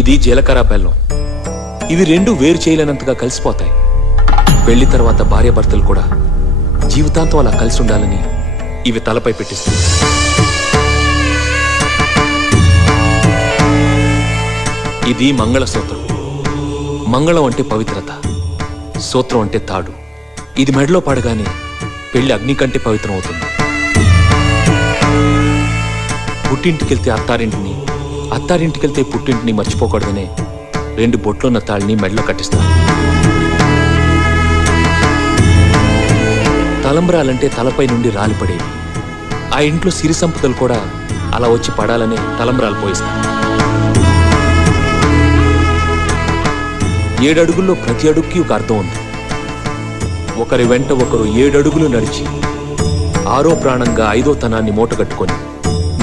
ఇది జీలకర్ర బెల్లం. ఇవి రెండు వేరు చేయలేనంతగా కలిసిపోతాయి. పెళ్లి తర్వాత భార్యాభర్తలు కూడా జీవితాంతం అలా కలిసి ఉండాలని ఇవి తలపై పెట్టిస్తుంది. ఇది మంగళసూత్రం. మంగళం అంటే పవిత్రత, సూత్రం అంటే తాడు. ఇది మెడలో పడగానే పెళ్లి అగ్ని కంటే పవిత్రం అవుతుంది. పుట్టింటికెళ్తే అత్తారింటిని, అత్తారింటికెళ్తే పుట్టింటిని మర్చిపోకూడదనే 2 బొట్లున్న తాళ్ళని మెడలో కట్టిస్తారు. తలంబ్రాలంటే తలపై నుండి రాలిపడేవి. ఆ ఇంట్లో సిరి సంపదలు కూడా అలా వచ్చి పడాలనే తలంబ్రాలు పోయిస్తారు. 7 అడుగుల్లో ప్రతి అడుగుకి ఒక అర్థం ఉంది. ఒకరి వెంట ఒకరు 7 అడుగులు నడిచి 6వ ప్రాణంగా 5వ తనాన్ని మూటగట్టుకొని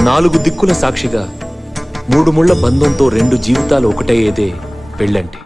4 దిక్కుల సాక్షిగా 3 ముళ్ల బంధంతో 2 జీవితాలు ఒకటయ్యేదే పెళ్ళంటే.